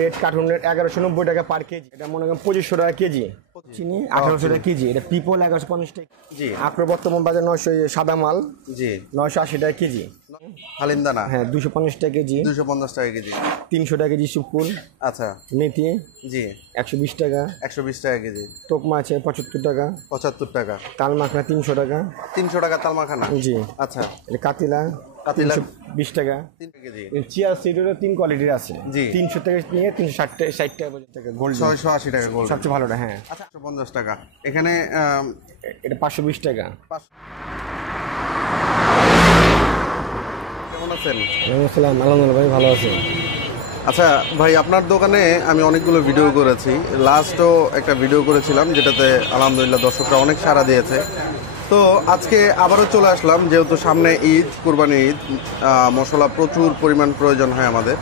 Rate কার্টুনের 1190 টাকা পার KG. এটা মনে করেন 2500 টাকা কেজি। চিনি 1800 টাকা কেজি। এটা পিপল 1150 টাকা। জি। আপনার বর্তমান বাজার 900 সাদা মাল। জি। 980 টাকা কেজি। হালিম দানা হ্যাঁ 250 টাকা কেজি। 250 টাকা কেজি। 300 টাকা কেজি সুকুল। আচ্ছা। মেথি। জি। 120 টাকা। 120 টাকা কেজি। তোকমা আছে 75 টাকা। 75 টাকা। তাল মাখনা 300 টাকা। 300 টাকা তাল মাখানা। জি। আচ্ছা। এটা কাতিলা 20 টাকা। 3 কেজি। চিয়া সিডেরও 3 কোয়ালিটির আছে। জি। 300 থেকে নিয়ে 360 টাকা পর্যন্ত গোল্ড 680 টাকা গোল্ড সবচেয়ে ভালোটা। হ্যাঁ আচ্ছা 150 টাকা। এখানে এটা 520 টাকা। কেমন আছেন? আসসালাম আলহামদুলিল্লাহ ভাই ভালো আছি। আচ্ছা ভাই, আপনার দোকানে আমি অনেকগুলো ভিডিও করেছি, লাস্টও একটা ভিডিও করেছিলাম যেটাতে আলহামদুলিল্লাহ দর্শকরা অনেক সাড়া দিয়েছে। তো আজকে আবারও চলে আসলাম, যেহেতু সামনে ঈদ, কুরবানি ঈদ, মশলা প্রচুর পরিমাণ প্রয়োজন হয় আমাদের।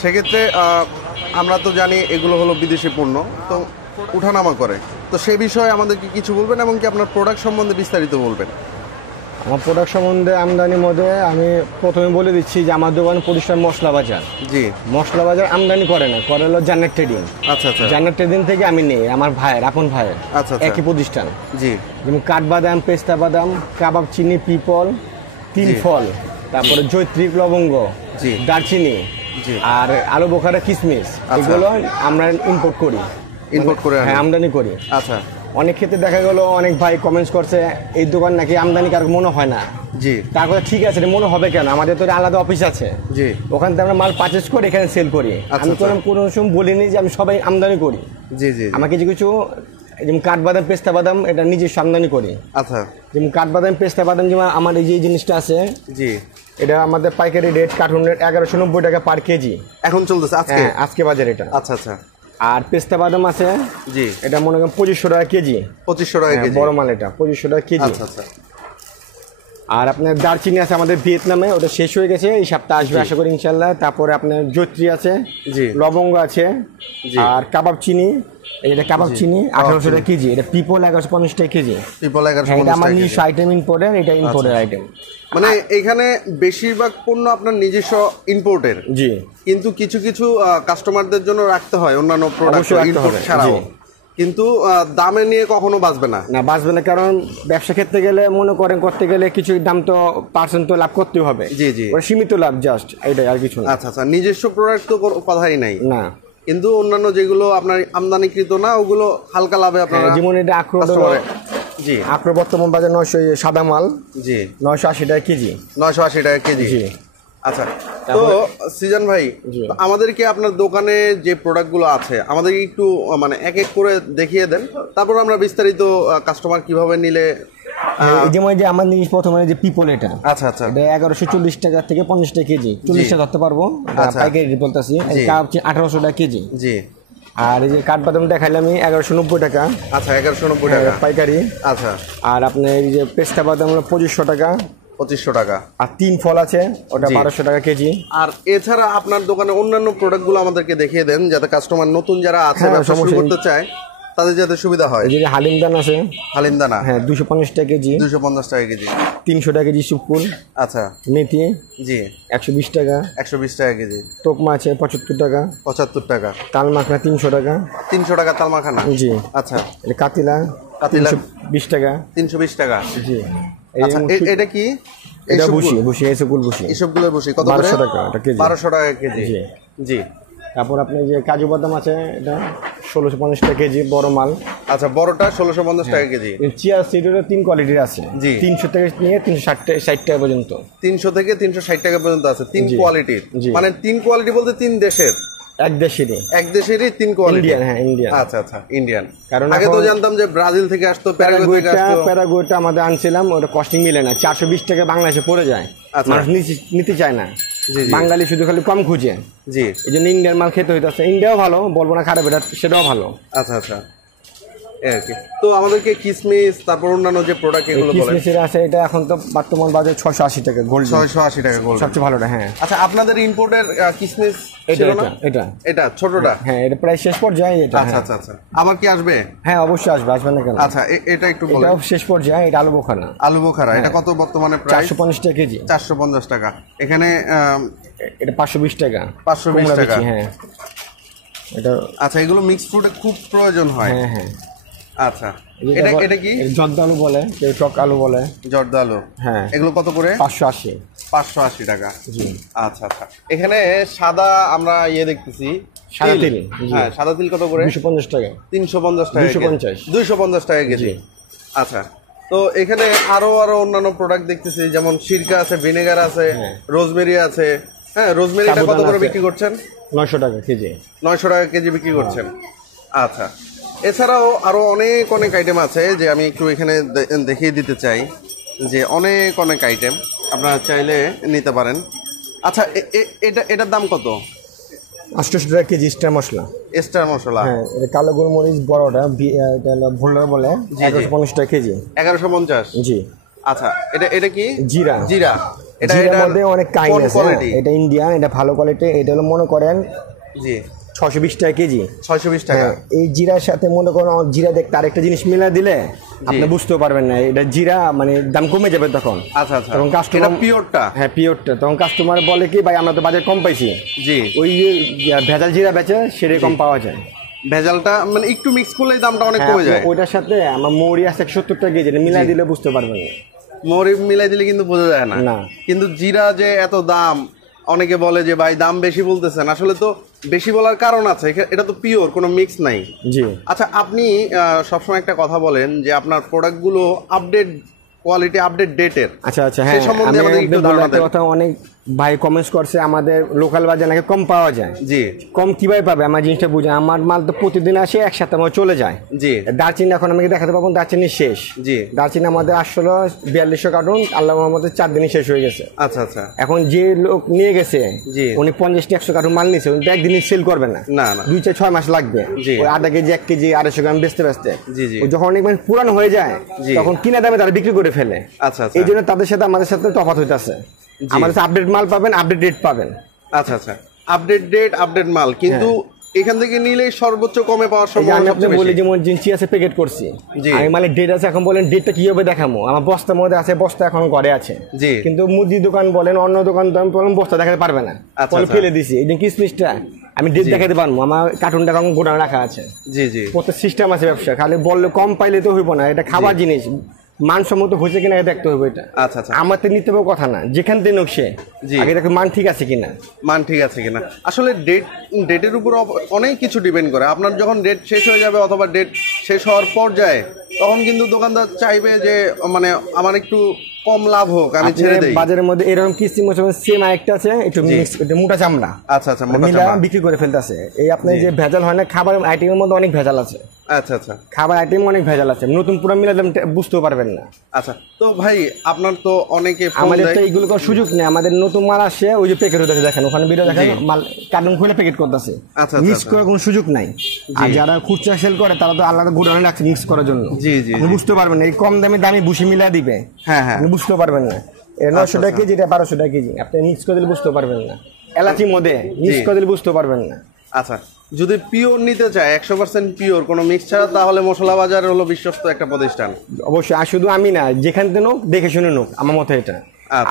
সেক্ষেত্রে আমরা তো জানি এগুলো হলো বিদেশি পণ্য, তো উঠানামা করে, তো সে বিষয়ে আমাদেরকে কিছু বলবেন এবং কি আপনার প্রোডাক্ট সম্বন্ধে বিস্তারিত বলবেন। আমার প্রোডাক্ট সম্বন্ধে আমদানির মধ্যে আমি প্রথমে বলে দিচ্ছি যে আমার দোকান প্রতিষ্ঠান মশলা বাজার। জি। মশলা বাজার আমদানি করে না, করে হলো জান্নাত ট্রেডিং। আচ্ছা আচ্ছা। জান্নাত ট্রেডিং থেকে আমি নেই, আমার ভাইয়ের আপন ভাইয়ের। আচ্ছা একই প্রতিষ্ঠান। জি। যেমন কাঠবাদাম, পেস্তা বাদাম, কাবাব চিনি, পিপল, তিল ফল, তারপরে জৈত্রিক লবঙ্গ, জি, দারচিনি, জি, আর আলু বোখারা কিশমিশ, এগুলো আমরা ইম্পোর্ট করি। হ্যাঁ আমদানি করি। আচ্ছা। অনেক ক্ষেত্রে দেখা গেল অনেক ভাই কমেন্টস করছে এই দোকান নাকি আমদানি কারো মনে হয় না। জি। তার কথা ঠিক আছে, মনে হবে কেন, আমাদের তো আলাদা অফিস আছে। জি। ওখান থেকে আমরা মাল পারচেজ করে এখানে সেল করি। আমি কোনো সময় বলিনি যে আমি সবাই আমদানি করি। জি জি। আমার কিছু কিছু যেমন কাঠবাদাম, পেস্তা বাদাম, এটা নিজস্ব আমদানি করি। আচ্ছা। যেমন কাঠবাদাম, পেস্তা বাদাম, যেমন আমার এই যে জিনিসটা আছে, জি, এটা আমাদের পাইকারি রেট কার্টুনের 1190 টাকা পার কেজি এখন চলতেছে আজকে। আজকে বাজার এটা। আচ্ছা আচ্ছা। আর পেস্তা বাদাম আছে, জি, এটা মনে করেন 2500 টাকা কেজি। 2500 টাকা কেজি বড় মাল, এটা 2500 টাকা কেজি। আচ্ছা আচ্ছা। আর আপনার দারচিনি আছে আমাদের ভিয়েতনামে, ওটা শেষ হয়ে গেছে, এই সপ্তাহে আসবে আশা করি ইনশাল্লাহ। তারপরে আপনার জৈত্রী আছে, জি, লবঙ্গ আছে, আর কাবাব চিনি, এটা কাবাব চিনি 1800 টাকা কেজি। এটা পিপল 1150 টাকা কেজি। পিপল 1150 এটা আমার টাকা নিজস্ব আইটেম ইম্পোর্টের, এটা ইম্পোর্টের আইটেম। মানে এখানে বেশিরভাগ পণ্য আপনার নিজস্ব ইম্পোর্টের। জি। কিন্তু কিছু কিছু কাস্টমারদের জন্য রাখতে হয় অন্যান্য প্রোডাক্ট ইম্পোর্ট ছাড়াও, কিন্তু দামে নিয়ে কখনো বাঁচবে না। না বাঁচবে না, কারণ ব্যবসা ক্ষেত্রে গেলে মনে করেন করতে গেলে কিছু দাম তো পার্সেন্ট তো লাভ করতে হবে। জি জি। সীমিত লাভ জাস্ট, এটাই আর কিছু না। আচ্ছা আচ্ছা। নিজস্ব প্রোডাক্ট তো কথাই নাই না, কিন্তু অন্যান্য যেগুলো আপনার আমদানিকৃত না, ওগুলো হালকা লাভে আপনারা, যেমন এটা আখরোট। জি। আখরোট বর্তমান বাজার 900 সাদা মাল। জি। 980 টাকা কেজি। 980 টাকা কেজি। জি। আচ্ছা। তো সিজন ভাই, আমাদেরকে আপনার দোকানে যে প্রোডাক্টগুলো আছে আমাদেরকে একটু মানে এক এক করে দেখিয়ে দেন, তারপর আমরা বিস্তারিত কাস্টমার কিভাবে নিলে। যেমন যে আমার জিনিস প্রথমে যে পিপল, এটা আচ্ছা আচ্ছা, এটা 1140 টাকা থেকে 50 টাকা কেজি, 40 টাকা ধরতে পারবো, পাইকারি বলতেছি। 1800 টাকা কেজি। জি। আর এই যে কাঠবাদাম দেখাইলে আমি 1190 টাকা। আচ্ছা, 1190 টাকা পাইকারি। আচ্ছা। আর আপনার এই যে পেস্তা বাদাম 2500 টাকা। 2500 টাকা। আর তিন ফল আছে, ওটা 1200 টাকা কেজি। আর এছাড়া আপনার দোকানে অন্যান্য প্রোডাক্টগুলো আমাদেরকে দেখিয়ে দেন, যাতে কাস্টমার নতুন যারা আছে ব্যবসা শুরু করতে চায় তাদের যাতে সুবিধা হয়। এই যে হালিম দানা আছে। হালিম দানা, হ্যাঁ 250 টাকা কেজি। 250 টাকা কেজি। 300 টাকা কেজি সুকুল। আচ্ছা। মেথি। জি। 120 টাকা। 120 টাকা কেজি। তোকমা আছে 75 টাকা। 75 টাকা। তাল মাখনা 300 টাকা। 300 টাকা তাল মাখানা। জি। আচ্ছা। এটা কাতিলা 320 টাকা। 320 টাকা। জি। আচ্ছা, এটা কি? এটা বুশি এসবগুলো বুশি। এসবগুলোর বুশি কত করে? 1200 টাকা এটা কেজি। 1200 টাকা কেজি। জি। জি। তারপর আপনি যে কাজু বাদাম আছে, এটা 1650 টাকা কেজি, বড় মাল। আচ্ছা, বড়টা 1650 টাকা কেজি। চিয়া সিডেরও 3 কোয়ালিটির আছে। জি। 300 থেকে নিয়ে 360 টাকা পর্যন্ত। 300 থেকে 360 টাকা পর্যন্ত আছে, 3 কোয়ালিটির। মানে 3 কোয়ালিটি বলতে 3 দেশের, এক দেশেরই 3 কোয়ালিটি। ইন্ডিয়ান। হ্যাঁ ইন্ডিয়ান। আচ্ছা আচ্ছা, ইন্ডিয়ান। কারণ আগে তো জানতাম যে ব্রাজিল থেকে আসতো, প্যারাগুয়ে থেকে আসতো। প্যারাগুয়েটা আমাদের আনছিলাম, ওটা কস্টিং মিলে না, 420 টাকা বাংলাদেশে পড়ে যায়। মানুষ নিতে চায় না, বাঙালি শুধু খালি কম খুঁজে। জি। এই জন্য ইন্ডিয়ান মাল খেতে হইতেছে। ইন্ডিয়াও ভালো, বলবো না খারাপ, এটা সেটাও ভালো। আচ্ছা আচ্ছা। তো আমাদেরকে কিসমিস, তারপর অন্যান্য যে প্রোডাক্ট এগুলো বলেন। কিসমিসের আছে, এটা এখন তো বর্তমান বাজারে 680 টাকা গোল্ড। 680 টাকা গোল্ড সবচেয়ে ভালোটা। হ্যাঁ। আচ্ছা, আপনাদের ইম্পোর্টের কিসমিস এটা ছোটটা। হ্যাঁ, এটা প্রায় শেষ পর্যায়ে। এটা আচ্ছা আচ্ছা আচ্ছা। আবার কি আসবে? হ্যাঁ অবশ্যই আসবে, আসবে না কেন। আচ্ছা, এটা একটু বলেন। এটাও শেষ পর্যায়ে। এটা আলু বোখারা। আলু বোখারা, এটা কত বর্তমানে প্রাইস? 450 টাকা কেজি। 450 টাকা। এখানে এটা 520 টাকা। 520 টাকা। হ্যাঁ। এটা আচ্ছা, এগুলো মিক্স ফ্রুটে খুব প্রয়োজন হয়। হ্যাঁ হ্যাঁ। আচ্ছা, এটা এটা কি? জর্দা আলু বলে, কেউ টক আলু বলে। জর্দা আলু, হ্যাঁ। এগুলো কত করে? 580। 580 টাকা। জি। আচ্ছা আচ্ছা, এখানে সাদা আমরা দেখতেছি, সাদা তিল। হ্যাঁ, সাদা তিল কত করে? 250 টাকা। 350 টাকা। 250 টাকা কেজি। আচ্ছা, তো এখানে আরো অন্যান্য প্রোডাক্ট দেখতেছি, যেমন সিরকা আছে, ভিনেগার আছে, রোজমেরি আছে। হ্যাঁ, রোজমেরিটা কত করে বিক্রি করছেন? 900 টাকা কেজি। 900 টাকা কেজি বিক্রি করছেন। আচ্ছা, এছাড়াও আরো অনেক আইটেম আছে, যে আমি একটু এখানে দেখিয়ে দিতে চাই, যে অনেক আইটেম আপনারা চাইলে নিতে পারেন। আচ্ছা, এটার দাম কত? 800 টাকা কেজি স্টার মশলা। স্টার মশলা, হ্যাঁ, এটা কালো গোলমরিচ বড়টা, এটা হলো ভুলর বলে। 1150 টাকা কেজি। 1150। জি। আচ্ছা, এটা কি? জিরা। জিরা, এটার মধ্যে অনেক কাইন্ড আছে। এটা ইন্ডিয়ান, এটা ভালো কোয়ালিটি। এটা হলো মনে করেন জি 620 টাকা কেজি। 620 টাকা। এই জিরার সাথে মনে করেন জিরা দেখতে আরেকটা জিনিস মিলা দিলে আপনি বুঝতেও পারবেন না এটা জিরা, মানে দাম কমে যাবে তখন। আচ্ছা আচ্ছা, তখন কাস্টমার পিওরটা। হ্যাঁ, পিওরটা। তখন কাস্টমার বলে কি, ভাই আমরা তো বাজারে কম পাইছি। জি। ওই ভেজাল জিরা বেচে সেটাই কম পাওয়া যায়। ভেজালটা মানে একটু মিক্স করলেই দামটা অনেক কমে যায়। ওইটার সাথে আমার মৌরি আছে 170 টাকা কেজি, মিলাই দিলে বুঝতে পারবেন না। মৌরি মিলাই দিলে কিন্তু বোঝা যায় না। কিন্তু জিরা যে এত দাম, অনেকে বলে যে ভাই দাম বেশি বলতেছেন, আসলে তো বেশি বলার কারণ আছে, এটা তো পিওর, কোনো মিক্স নাই। জি। আচ্ছা, আপনি সবসময় একটা কথা বলেন যে আপনার প্রোডাক্টগুলো আপডেট কোয়ালিটি, আপডেট ডেটের। আচ্ছা আচ্ছা, হ্যাঁ, সম্বন্ধে আমাদের একটু ধারণা দেন। কথা অনেক ভাই কমেন্টস করছে, আমাদের লোকাল বাজার নাকি কম পাওয়া যায়। জি। কম কিভাবে পাবে আমার জিনিসটা বুঝে, আমার মাল তো প্রতিদিন আসে, একসাথে আমার চলে যায়। জি। দারচিনি এখন আমাকে দেখাতে পাবো, দারচিনি শেষ। জি। দারচিনি আমাদের আসলে 4200 কার্টুন, আল্লাহ আমাদের 4 দিনই শেষ হয়ে গেছে। আচ্ছা আচ্ছা। এখন যে লোক নিয়ে গেছে, জি, উনি 50-100 কার্টুন মাল নিয়েছে, উনি একদিনই সেল করবে না। না না, 2-6 মাস লাগবে। ওই আধা কেজি 1 কেজি 250 গ্রাম বেচতে। জি জি। যখন অনেক মাস পুরানো হয়ে যায়, তখন কিনা দামে তারা বিক্রি করে ফেলে। আচ্ছা আচ্ছা। এই জন্য তাদের সাথে আমাদের সাথে তফাৎ হইতাছে। আমাদের কাছে আপডেট মাল পাবেন, আপডেট রেট পাবেন। আচ্ছা আচ্ছা, আপডেট ডেট, আপডেট মাল, কিন্তু এখান থেকে নিলে সর্বোচ্চ কমে পাওয়ার সম্ভাবনা। আমি আপনি বলি, যেমন জিনসি আছে প্যাকেট করছি, আমি মানে ডেট আছে, এখন বলেন ডেটটা কিভাবে দেখাবো? আমার বস্তার মধ্যে আছে, বস্তা এখন ঘরে আছে। জি। কিন্তু মুদি দোকান বলেন, অন্য দোকান বলেন, বস্তা দেখাতে পারবে না। ফেলে দিছি। এই যে কিসমিসটা আমি ডেট দেখাতে পারবো, আমার কার্টুনটা এখন গোডাউনে রাখা আছে। জি জি। প্রত্যেক সিস্টেম আছে ব্যবসা, খালি বললে কম পাইলে তো হইব না। এটা খাবার জিনিস, মানসম্মত হয়েছে কিনা দেখতে হবে। এটা আচ্ছা আচ্ছা, আমার তো নিতে হবে কথা না, যেখান থেকে নোক সে আগে দেখো মান ঠিক আছে কিনা। মান ঠিক আছে কিনা, আসলে ডেটের উপর অনেক কিছু ডিপেন্ড করে। আপনার যখন ডেট শেষ হয়ে যাবে অথবা ডেট শেষ হওয়ার পর্যায়ে, তখন কিন্তু দোকানদার চাইবে যে মানে আমার একটু কম লাভ হোক, আমি ছেড়ে দেই। বাজারের মধ্যে এরকম কিস্তি সেম আরেকটা আছে, একটু মোটা চামড়া। আচ্ছা আচ্ছা, মোটা চামড়া বিক্রি করে ফেলতেছে। এই আপনার যে ভেজাল হয় না, খাবার আইটেমের মধ্যে অনেক ভেজাল আছে। আচ্ছা আচ্ছা, খাবার আইটেম অনেক ভেজাল আছে, নতুন পুরো মিলালে বুঝতেও পারবেন না। আচ্ছা, তো ভাই আপনার তো অনেকে আমাদের তো এইগুলো করার সুযোগ নেই। আমাদের নতুন মাল আসে, ওই যে প্যাকেট হতেছে, দেখেন ওখানে ভিডিও দেখেন, মাল কার্টুন খুলে প্যাকেট করতেছে। মিক্স করার কোনো সুযোগ নাই। আর যারা খুচরা সেল করে তারা তো আলাদা গোডাউনে রাখছে মিক্স করার জন্য। জি জি, বুঝতে পারবেন না, এই কম দামি ভুসি মিলা দিবে। হ্যাঁ হ্যাঁ, বুঝতে পারবেন না। 900 টাকা কেজি, 1200 টাকা কেজি, আপনি মিক্স করে দিলে বুঝতে পারবেন না। এলাচির মধ্যে মিক্স করে দিলে বুঝতে পারবেন না। আচ্ছা, যদি পিওর নিতে চায় 100% পিওর, কোনো মিক্স ছাড়া, তাহলে মশলা বাজার হলো বিশ্বস্ত একটা প্রতিষ্ঠান। অবশ্যই। আর শুধু আমি না, যেখান থেকে নোক দেখে শুনে নোক, আমার মতে এটা।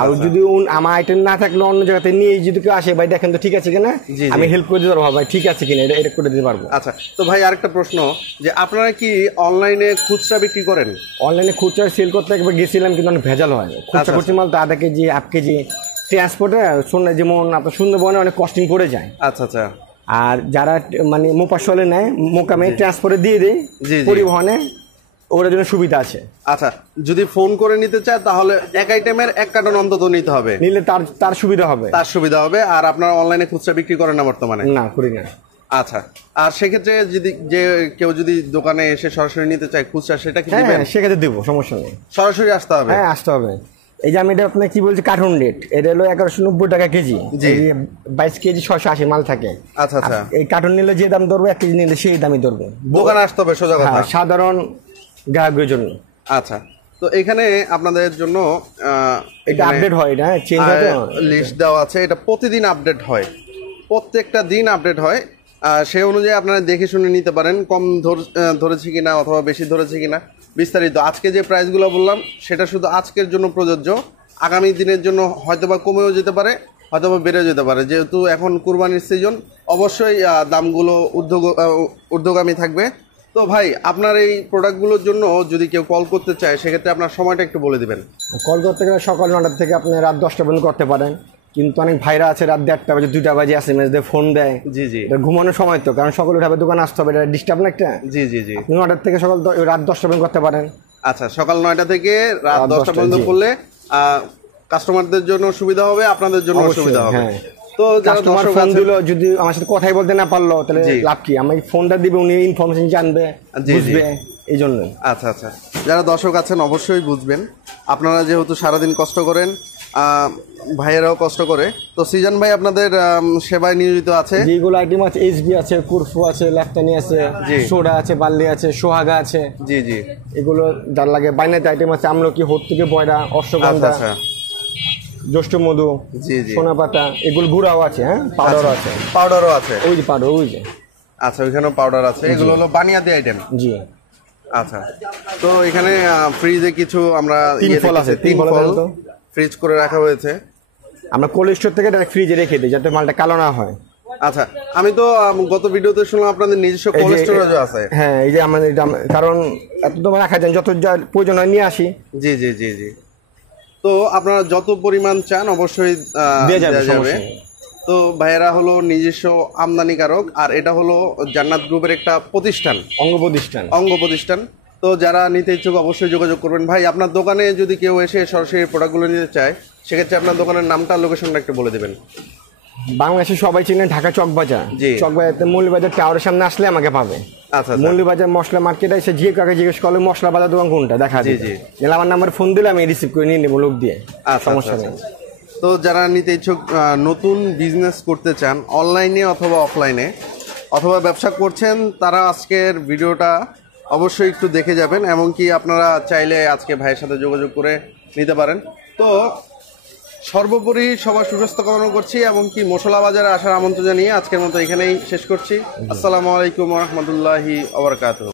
আর যদি আমার আইটেম না থাকলে অন্য জায়গাতে নিয়ে যদি কেউ আসে, ভাই দেখেন তো ঠিক আছে কিনা, আমি হেল্প করে দিতে পারবো, ভাই ঠিক আছে কিনা, এটা করে দিতে পারবো। আচ্ছা, তো ভাই আরেকটা প্রশ্ন, যে আপনারা কি অনলাইনে খুচরা বিক্রি করেন? অনলাইনে খুচরা সেল করতে একবার গেছিলাম, কিন্তু অনেক ভেজাল হয়। খুচরা করছি মাল তো আধা কেজি 1 কেজি ট্রান্সপোর্টে, যেমন আপনার সুন্দরবনে অনেক কস্টিং পড়ে যায়। আচ্ছা আচ্ছা। আর যারা মানে মোপাসলে নেয়, মোকামে ট্রান্সপোর্টে দিয়ে দেয় পরিবহনে, ওর জন্য সুবিধা আছে। আচ্ছা, যদি ফোন করে নিতে চায় তাহলে এক আইটেমের 1 কার্টন অন্তত নিতে হবে, নিলে তার সুবিধা হবে। আর আপনারা অনলাইনে খুচরা বিক্রি করেন না বর্তমানে? না, করি না। আচ্ছা, আর সেক্ষেত্রে যদি কেউ যদি দোকানে এসে সরাসরি নিতে চায় খুচরা, সেটা কি দিবেন? সেক্ষেত্রে দেবো, সমস্যা নেই। সরাসরি আসতে হবে? হ্যাঁ, আসতে হবে। এই যে আমি এটা আপনার কি বলছি, কার্টুন রেট এটা হলো 1190 টাকা কেজি। 22 কেজি 680 মাল থাকে। আচ্ছা আচ্ছা, এই কার্টুন নিলে যে দাম ধরবো, 1 কেজি নিলে সেই দামই ধরবো। দোকানে আসতে হবে, সোজা কথা, সাধারণ গ্রাহকের জন্য। আচ্ছা, তো এখানে আপনাদের জন্য এটা আপডেট হয়, এটা চেঞ্জ হয়, লিস্ট দেওয়া আছে, এটা প্রতিদিন আপডেট হয়, প্রত্যেকটা দিন আপডেট হয়। সেই অনুযায়ী আপনারা দেখে শুনে নিতে পারেন, কম ধরেছে কিনা অথবা বেশি ধরেছে কিনা বিস্তারিত। আজকে যে প্রাইসগুলো বললাম সেটা শুধু আজকের জন্য প্রযোজ্য, আগামী দিনের জন্য হয়তোবা কমেও যেতে পারে, হয়তোবা বেড়েও যেতে পারে, যেহেতু এখন কুরবানির সিজন, অবশ্যই দামগুলো ঊর্ধ্বগামী থাকবে। তো ভাই আপনার এই প্রোডাক্টগুলোর জন্য যদি কেউ কল করতে চায় সেক্ষেত্রে আপনার সময়টা একটু বলে দিবেন। কল করতে গেলে সকাল 9টা থেকে আপনি রাত 10টা পর্যন্ত করতে পারেন, কিন্তু অনেক ভাইরা আছে রাত 1:30 বাজে 2টা বাজে SMS দিয়ে ফোন দেয়। জি জি, এটা ঘুমানোর সময় তো, কারণ সকালে উঠাবে দোকানে আসতে হবে, এটা ডিস্টার্ব না একটা। জি জি জি, 9টা থেকে রাত 10টা পর্যন্ত করতে পারেন। আচ্ছা, সকাল 9টা থেকে রাত 10টা পর্যন্ত করলে কাস্টমারদের জন্য সুবিধা হবে, আপনাদের জন্য সুবিধা হবে। তো যারা কাস্টমার ফোন দিল, যদি আমার সাথে কথাই বলতে না পারলো তাহলে লাভ কি? আমি ফোনটা দিবে, উনি ইনফরমেশন জানবে, বুঝবে, এই জন্য। আচ্ছা আচ্ছা, যারা দর্শক আছেন অবশ্যই বুঝবেন, আপনারা যেহেতু সারাদিন কষ্ট করেন, ভাইয়েরাও কষ্ট করে, তো সিজন ভাই আপনাদের সেবায় নিয়োজিত আছে। যেগুলো আইটেম আছে, এসবি আছে, কুরফু আছে, লেফটানি আছে, সোডা আছে, বার্লি আছে, সোহাগা আছে। জি জি, এগুলো যার লাগে বাইনাতে আইটেম আছে, আমলকি, হর্তুকি, বয়রা, অশ্বগন্ধা, জ্যৈষ্ঠ মধু, জি জি, সোনা পাতা, এগুলো গুঁড়াও আছে। হ্যাঁ, পাউডারও আছে। পাউডারও আছে, ওই যে পাউডার, ওই যে। আচ্ছা, ওইখানেও পাউডার আছে। এগুলো হলো বানিয়াদি আইটেম। জি। আচ্ছা, তো এখানে ফ্রিজে কিছু আমরা 3 ফল আছে, 3 ফল ফ্রিজ করে রাখা হয়েছে। আমরা কোল্ড স্টোর থেকে ডাইরেক্ট ফ্রিজে রেখে দিই যাতে মালটা কালো না হয়। আচ্ছা, আমি তো গত ভিডিওতে শুনলাম আপনাদের নিজস্ব কোল্ড স্টোরেজও আছে। হ্যাঁ, এই যে আমাদের, কারণ এত তো রাখা যায়, যত প্রয়োজন হয় নিয়ে আসি। জি জি জি জি, তো আপনারা যত পরিমাণ চান অবশ্যই দেয়া যাবে। তো ভাইয়েরা হলো নিজস্ব আমদানিকারক, আর এটা হলো জান্নাত গ্রুপের একটা প্রতিষ্ঠান, অঙ্গ প্রতিষ্ঠান। তো যারা নিতে ইচ্ছুক অবশ্যই যোগাযোগ করবেন। ভাই আপনার দোকানে যদি কেউ এসে সরাসরি প্রোডাক্টগুলো নিতে চায় সেক্ষেত্রে আপনার দোকানের নামটা, লোকেশনটা একটু বলে দেবেন। বাংলাদেশে সবাই চিনে ঢাকা চকবাজার। চকবাজারতে মৌলভীবাজার টাওয়ারের সামনে আসলে আমাকে পাবে। আচ্ছা, মৌলভীবাজার মশলা মার্কেটে এসে কাকে জিজ্ঞেস করলে মশলা বাজার দোকান কোনটা দেখা যায়। আমার নাম্বার ফোন দিলে আমি রিসিভ করে নিয়ে নেবো লোক দিয়ে, সমস্যা নেই। তো যারা নিতে ইচ্ছুক, নতুন বিজনেস করতে চান অনলাইনে অথবা অফলাইনে, অথবা ব্যবসা করছেন, তারা আজকের ভিডিওটা অবশ্যই একটু দেখে যাবেন। এমনকি আপনারা চাইলে আজকে ভাইয়ের সাথে যোগাযোগ করে নিতে পারেন। তো সর্বোপরি সবার সুস্বাস্থ্য কামনা করছি, এমনকি মশলা বাজারে আসার আমন্ত্রণ জানিয়ে আজকের মতো এখানেই শেষ করছি। আসসালামু আলাইকুম ওয়া রাহমাতুল্লাহি ওয়া বারাকাতুহু।